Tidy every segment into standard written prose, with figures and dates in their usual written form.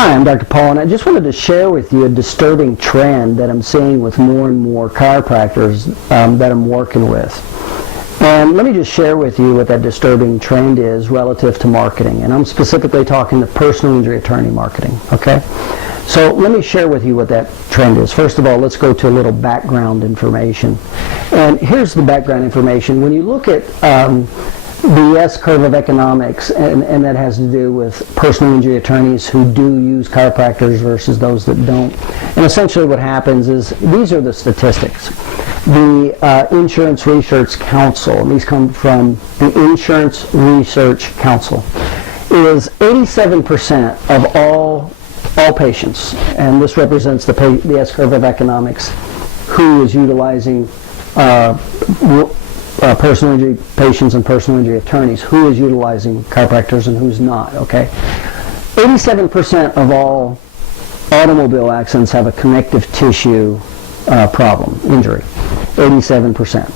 Hi, I'm Dr. Paul, and I just wanted to share with you a disturbing trend that I'm seeing with more and more chiropractors that I'm working with. And let me just share with you what that disturbing trend is relative to marketing. And I'm specifically talking to personal injury attorney marketing, okay? So let me share with you what that trend is. First of all, let's go to a little background information. And here's the background information. When you look at the S-curve of economics, and that has to do with personal injury attorneys who do use chiropractors versus those that don't. And essentially what happens is, these are the statistics. The Insurance Research Council, and these come from the Insurance Research Council, is 87% of all patients, and this represents the S-curve of economics, who is utilizing personal injury patients and personal injury attorneys, who is utilizing chiropractors and who's not, okay? 87% of all automobile accidents have a connective tissue problem, injury, 87%.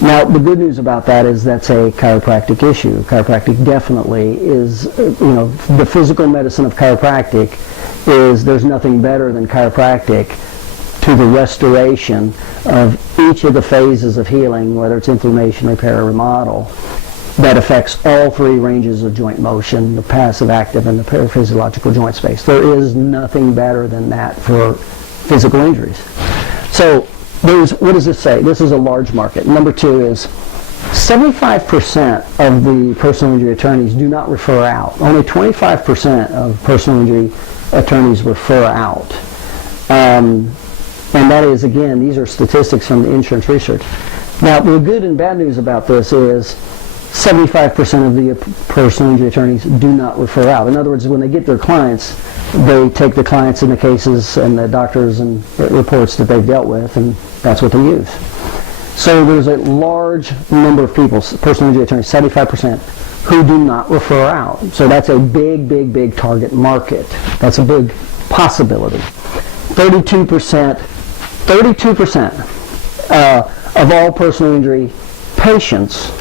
Now, the good news about that is that's a chiropractic issue. Chiropractic definitely is, the physical medicine of chiropractic is, there's nothing better than chiropractic to the restoration of each of the phases of healing, whether it's inflammation, repair, or remodel, that affects all three ranges of joint motion, the passive, active, and the paraphysiological joint space. There is nothing better than that for physical injuries. So what does this say? This is a large market. Number two is 75% of the personal injury attorneys do not refer out. Only 25% of personal injury attorneys refer out. And that is, again, these are statistics from the insurance research. Now, the good and bad news about this is 75% of the personal injury attorneys do not refer out. In other words, when they get their clients, they take the clients and the cases and the doctors and reports that they've dealt with, and that's what they use. So there's a large number of people, personal injury attorneys, 75%, who do not refer out. So that's a big, big, big target market. That's a big possibility. 32% of all personal injury patients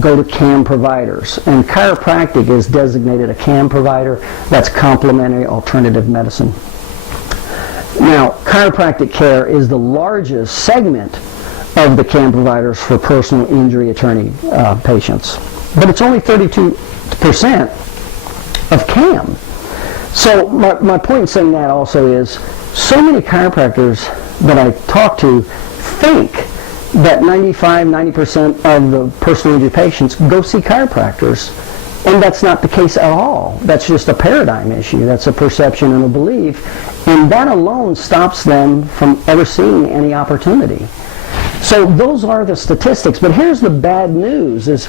go to CAM providers, and chiropractic is designated a CAM provider. That's complementary alternative medicine. Now, chiropractic care is the largest segment of the CAM providers for personal injury attorney patients, but it's only 32% of CAM. So my point in saying that also is, so many chiropractors that I talk to think that 90% of the personal injury patients go see chiropractors, and that's not the case at all. That's just a paradigm issue. That's a perception and a belief, and that alone stops them from ever seeing any opportunity. So those are the statistics, but here's the bad news, is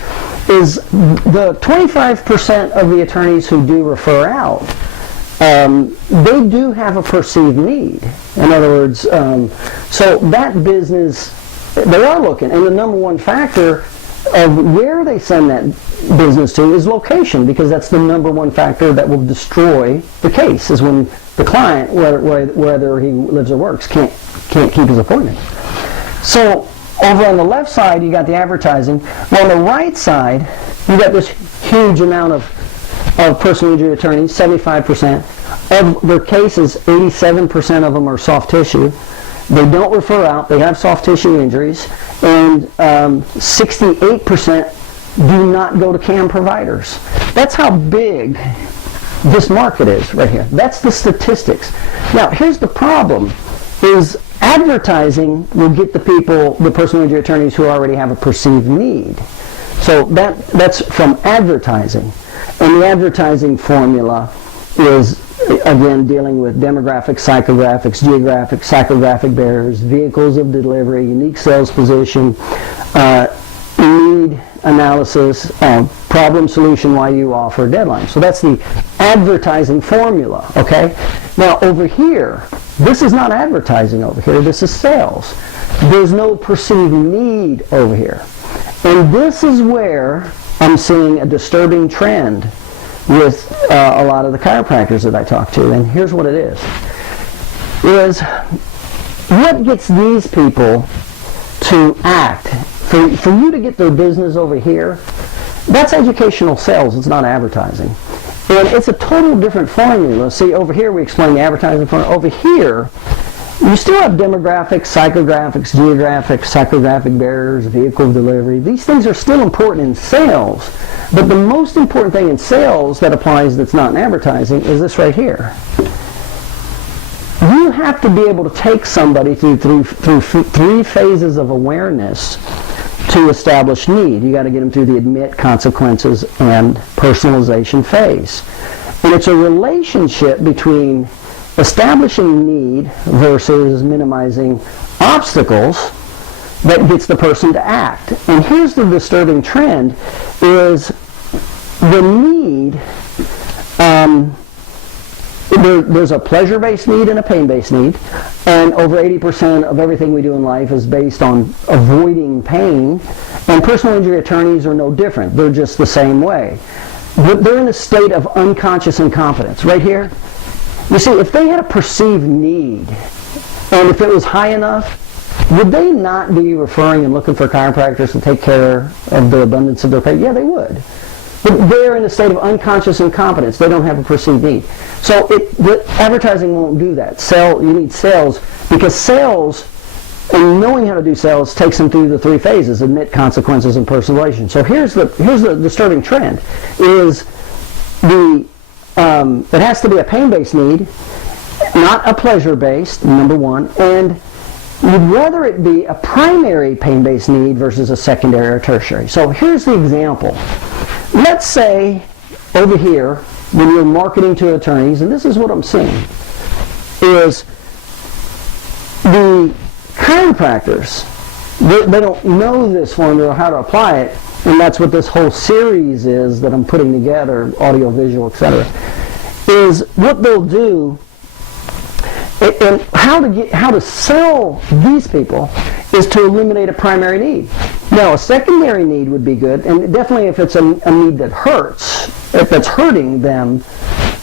the 25% of the attorneys who do refer out, they do have a perceived need. In other words, so that business, they are looking, and the number one factor of where they send that business to is location, because that's the number one factor that will destroy the case, is when the client, whether he lives or works, can't keep his appointment. So over on the left side, you got the advertising. On the right side, you got this huge amount of personal injury attorneys, 75%. Of their cases, 87% of them are soft tissue. They don't refer out. They have soft tissue injuries. And 68% do not go to CAM providers. That's how big this market is right here. That's the statistics. Now, here's the problem, is advertising will get the people, the personal injury attorneys who already have a perceived need. So that's from advertising. And the advertising formula is, again, dealing with demographics, psychographics, geographic, psychographic barriers, vehicles of delivery, unique sales position, need analysis, problem solution, why you offer, deadline. So that's the advertising formula, okay? Now over here, this is not advertising over here, this is sales. There's no perceived need over here. And this is where I'm seeing a disturbing trend with a lot of the chiropractors that I talk to, and here's what it is what gets these people to act, for you to get their business over here, that's educational sales, it's not advertising. And it's a total different formula. See, over here we explain the advertising formula. Over here, you still have demographics, psychographics, geographics, psychographic barriers, vehicle delivery. These things are still important in sales. But the most important thing in sales that applies that's not in advertising is this right here. You have to be able to take somebody through three phases of awareness to establish need. You got to get them through the admit, consequences, and personalization phase. And it's a relationship between establishing need versus minimizing obstacles that gets the person to act. And here's the disturbing trend is the need, there's a pleasure-based need and a pain-based need, and over 80% of everything we do in life is based on avoiding pain, and personal injury attorneys are no different. They're just the same way. They're in a state of unconscious incompetence. Right here, you see, if they had a perceived need, and if it was high enough, would they not be referring and looking for chiropractors to take care of the abundance of their pain? Yeah, they would. But they're in a state of unconscious incompetence. They don't have a perceived need. So the advertising won't do that. You need sales, because sales and knowing how to do sales takes them through the three phases: admit, consequences, and personalization. So here's the disturbing trend: is it has to be a pain-based need, not a pleasure-based, number one, and you'd rather it be a primary pain-based need versus a secondary or tertiary. So here's the example. Let's say over here, when you're marketing to attorneys, and this is what I'm seeing, is the chiropractors, they don't know this formula or how to apply it, and that's what this whole series is that I'm putting together, audio, visual, etc., is what they'll do. And how to sell these people is to eliminate a primary need. Now, a secondary need would be good, and definitely if it's a need that hurts, if it's hurting them.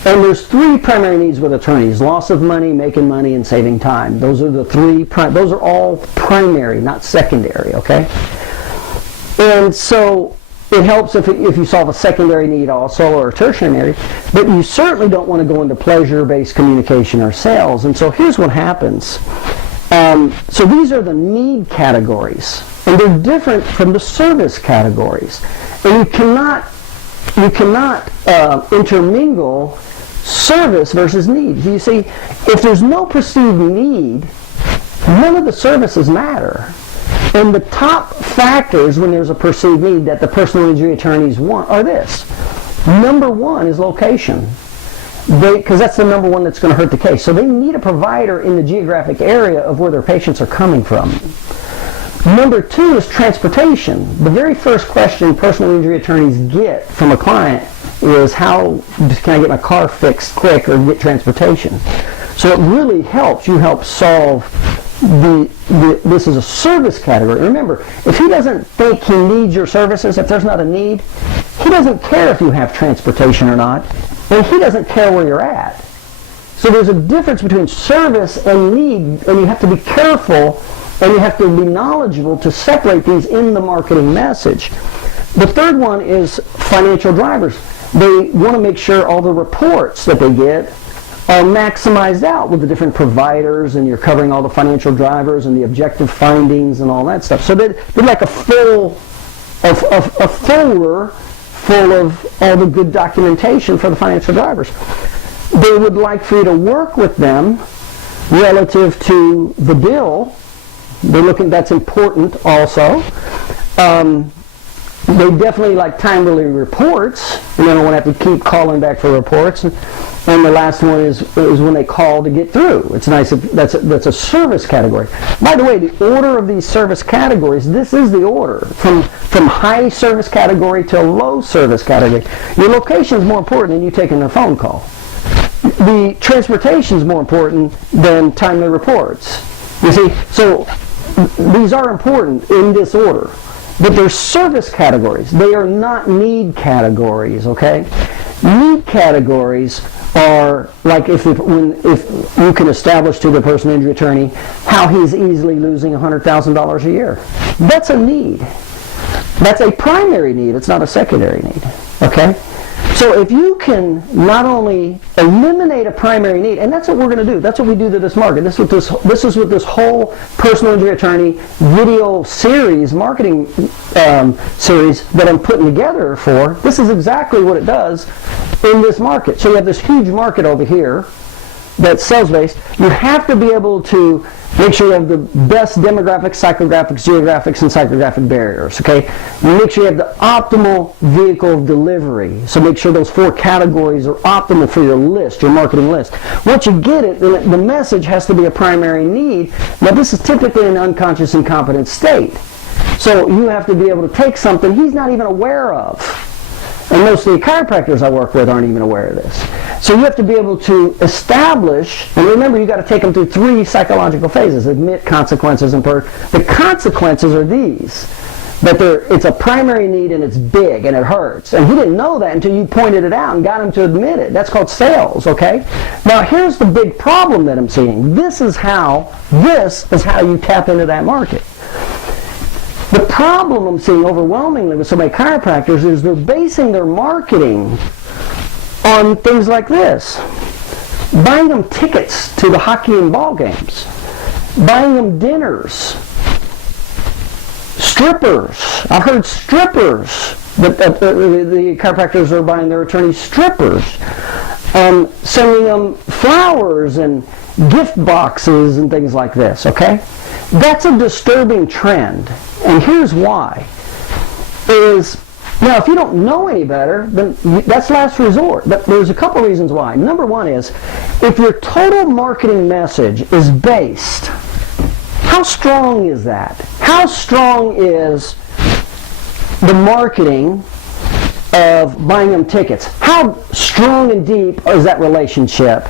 And there's three primary needs with attorneys: loss of money, making money, and saving time. Those are the three. Those are all primary, not secondary. Okay. And so it helps if you solve a secondary need also, or a tertiary, but you certainly don't want to go into pleasure-based communication or sales. And so here's what happens. So these are the need categories, and they're different from the service categories. And you cannot intermingle service versus need. You see, if there's no perceived need, none of the services matter. And the top factors when there's a perceived need that the personal injury attorneys want are this. Number one is location, because that's the number one that's going to hurt the case. So they need a provider in the geographic area of where their patients are coming from. Number two is transportation. The very first question personal injury attorneys get from a client is, how can I get my car fixed quick or get transportation? So it really helps. You help solve this is a service category. Remember, if he doesn't think he needs your services, if there's not a need, he doesn't care if you have transportation or not, and he doesn't care where you're at. So there's a difference between service and need, and you have to be careful and you have to be knowledgeable to separate these in the marketing message. The third one is financial drivers. They want to make sure all the reports that they get are maximized out with the different providers, and you're covering all the financial drivers and the objective findings and all that stuff. So they're like a folder full of all the good documentation for the financial drivers. They would like for you to work with them relative to the bill. They're looking, that's important also. They definitely like timely reports, and they don't want to have to keep calling back for reports. And the last one is when they call to get through. It's nice if that's a service category. By the way, the order of these service categories, this is the order from high service category to low service category. Your location is more important than you taking a phone call. The transportation is more important than timely reports. You see, so these are important in this order. But they're service categories. They are not need categories, okay? Need categories are like if you can establish to the personal injury attorney how he's easily losing $100,000 a year. That's a need. That's a primary need. It's not a secondary need, okay? So if you can not only eliminate a primary need, and that's what we're going to do. That's what we do to this market. This is what this whole personal injury attorney video series, marketing series that I'm putting together for. This is exactly what it does in this market. So you have this huge market over here that's sales-based. You have to be able to make sure you have the best demographics, psychographics, geographics, and psychographic barriers, okay? You make sure you have the optimal vehicle delivery. So make sure those 4 categories are optimal for your list, your marketing list. Once you get it, the message has to be a primary need. Now this is typically an unconscious incompetent state. So you have to be able to take something he's not even aware of. And most of the chiropractors I work with aren't even aware of this. So you have to be able to establish, and remember, you got to take them through 3 psychological phases: admit, consequences, and purge. The consequences are these: that it's a primary need and it's big and it hurts. And he didn't know that until you pointed it out and got him to admit it. That's called sales, okay? Now here's the big problem that I'm seeing. This is how you tap into that market. The problem I'm seeing overwhelmingly with so many chiropractors is they're basing their marketing on things like this. Buying them tickets to the hockey and ball games. Buying them dinners. Strippers. I've heard strippers. The chiropractors are buying their attorneys strippers. Sending them flowers and gift boxes and things like this, okay? That's a disturbing trend. And here's why. Now, if you don't know any better, then that's last resort. But there's a couple reasons why. Number one is, if your total marketing message is based, how strong is that? How strong is the marketing of buying them tickets? How strong and deep is that relationship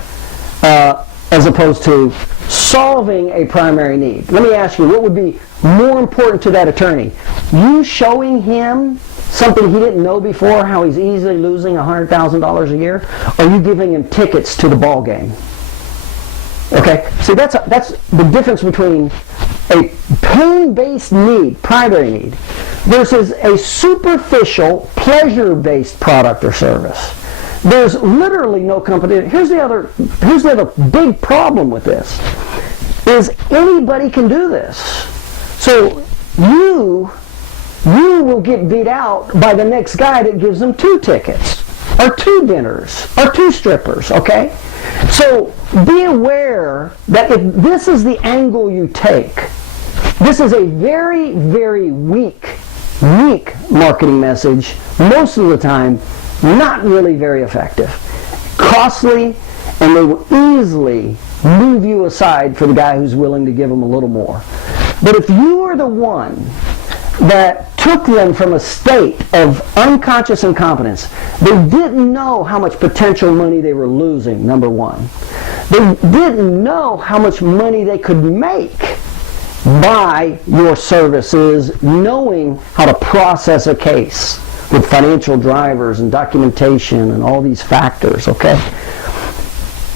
as opposed to solving a primary need? Let me ask you, what would be more important to that attorney? You showing him something he didn't know before, how he's easily losing $100,000 a year, or you giving him tickets to the ball game? Okay, see, that's the difference between a pain-based need, primary need, versus a superficial, pleasure-based product or service. There's literally no competition. Here's the other big problem with this, is anybody can do this. So you will get beat out by the next guy that gives them 2 tickets, or 2 dinners, or 2 strippers, okay? So be aware that if this is the angle you take, this is a very, very weak marketing message, most of the time not really very effective, costly, and they will easily move you aside for the guy who's willing to give them a little more. But if you are the one that took them from a state of unconscious incompetence, they didn't know how much potential money they were losing, number one. They didn't know how much money they could make by your services, knowing how to process a case with financial drivers and documentation and all these factors, okay?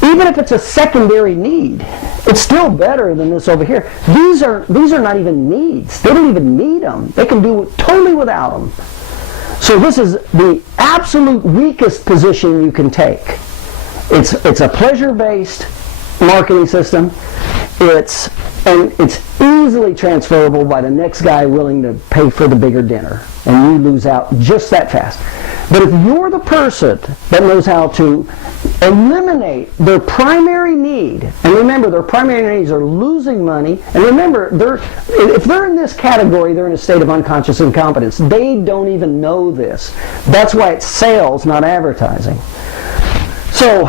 Even if it's a secondary need, it's still better than this over here. These are not even needs. They don't even need them. They can do it totally without them. So this is the absolute weakest position you can take. It's a pleasure-based marketing system. It's easily transferable by the next guy willing to pay for the bigger dinner, and you lose out just that fast. But if you're the person that knows how to eliminate their primary need, and remember, their primary needs are losing money, and remember, if they're in this category, they're in a state of unconscious incompetence. They don't even know this. That's why it's sales, not advertising. So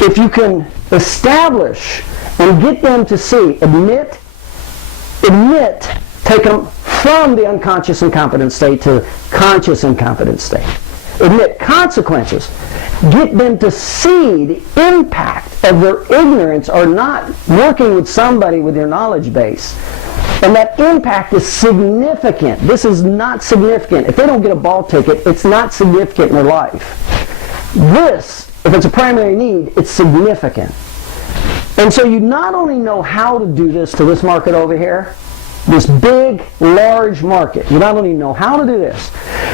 if you can establish and get them to see, admit, take them from the unconscious incompetent state to conscious incompetent state. Admit consequences. Get them to see the impact of their ignorance or not working with somebody with their knowledge base. And that impact is significant. This is not significant. If they don't get a ball ticket, it's not significant in their life. This, if it's a primary need, it's significant. And so you not only know how to do this to this market over here, this big, large market, you not only know how to do this,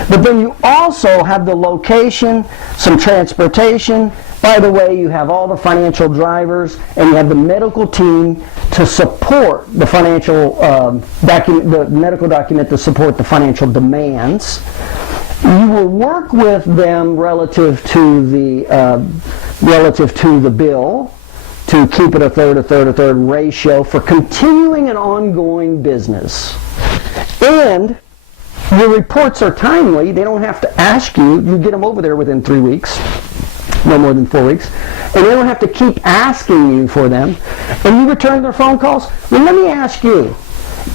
But then you also have the location, some transportation. By the way, you have all the financial drivers, and you have the medical team to support the financial the medical document to support the financial demands. You will work with them relative to the bill, to keep it a third ratio for continuing an ongoing business. And your reports are timely. They don't have to ask you. You get them over there within 3 weeks, no more than 4 weeks. And they don't have to keep asking you for them. And you return their phone calls. Well, let me ask you,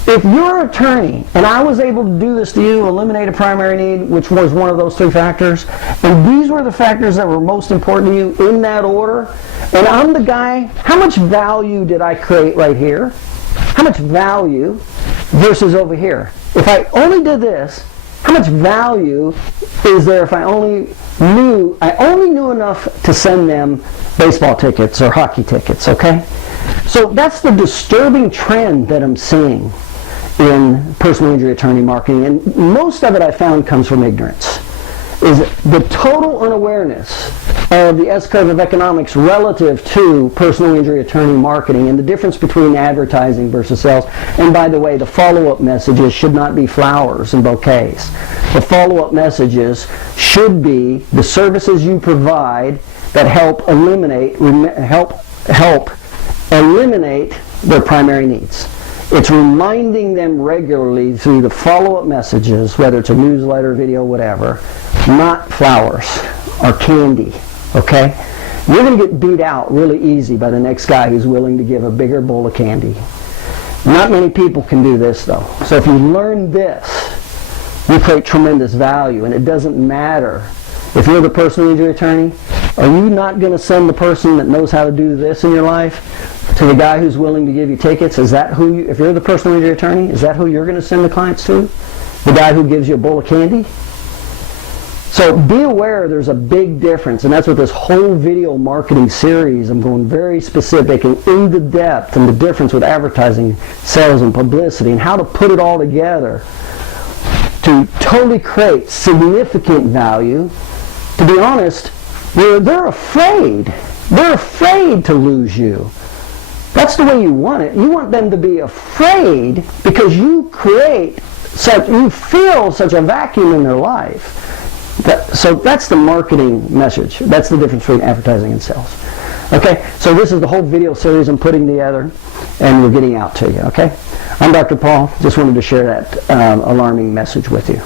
if you're an attorney and I was able to do this to you, eliminate a primary need, which was one of those 3 factors, and these were the factors that were most important to you in that order, and I'm the guy, how much value did I create right here? How much value versus over here? If I only did this, how much value is there if I only knew enough to send them baseball tickets or hockey tickets, okay? So that's the disturbing trend that I'm seeing in personal injury attorney marketing, and most of it I found comes from ignorance, is the total unawareness of the S-curve of economics relative to personal injury attorney marketing and the difference between advertising versus sales. And by the way, the follow-up messages should not be flowers and bouquets. The follow-up messages should be the services you provide that help eliminate their primary needs. It's reminding them regularly through the follow-up messages, whether it's a newsletter, video, whatever, not flowers or candy, okay? You're going to get beat out really easy by the next guy who's willing to give a bigger bowl of candy. Not many people can do this, though. So if you learn this, you create tremendous value, and it doesn't matter. If you're the personal injury attorney, are you not going to send the person that knows how to do this in your life to the guy who's willing to give you tickets? Is that who if you're the personal injury attorney, is that who you're going to send the clients to? The guy who gives you a bowl of candy? So be aware there's a big difference, and that's what this whole video marketing series, I'm going very specific and into depth and the difference with advertising, sales, and publicity, and how to put it all together to totally create significant value. To be honest, they're afraid. They're afraid to lose you. That's the way you want it. You want them to be afraid because you feel such a vacuum in their life. So that's the marketing message. That's the difference between advertising and sales. Okay, so this is the whole video series I'm putting together, and we're getting out to you, okay? I'm Dr. Paul. Just wanted to share that alarming message with you.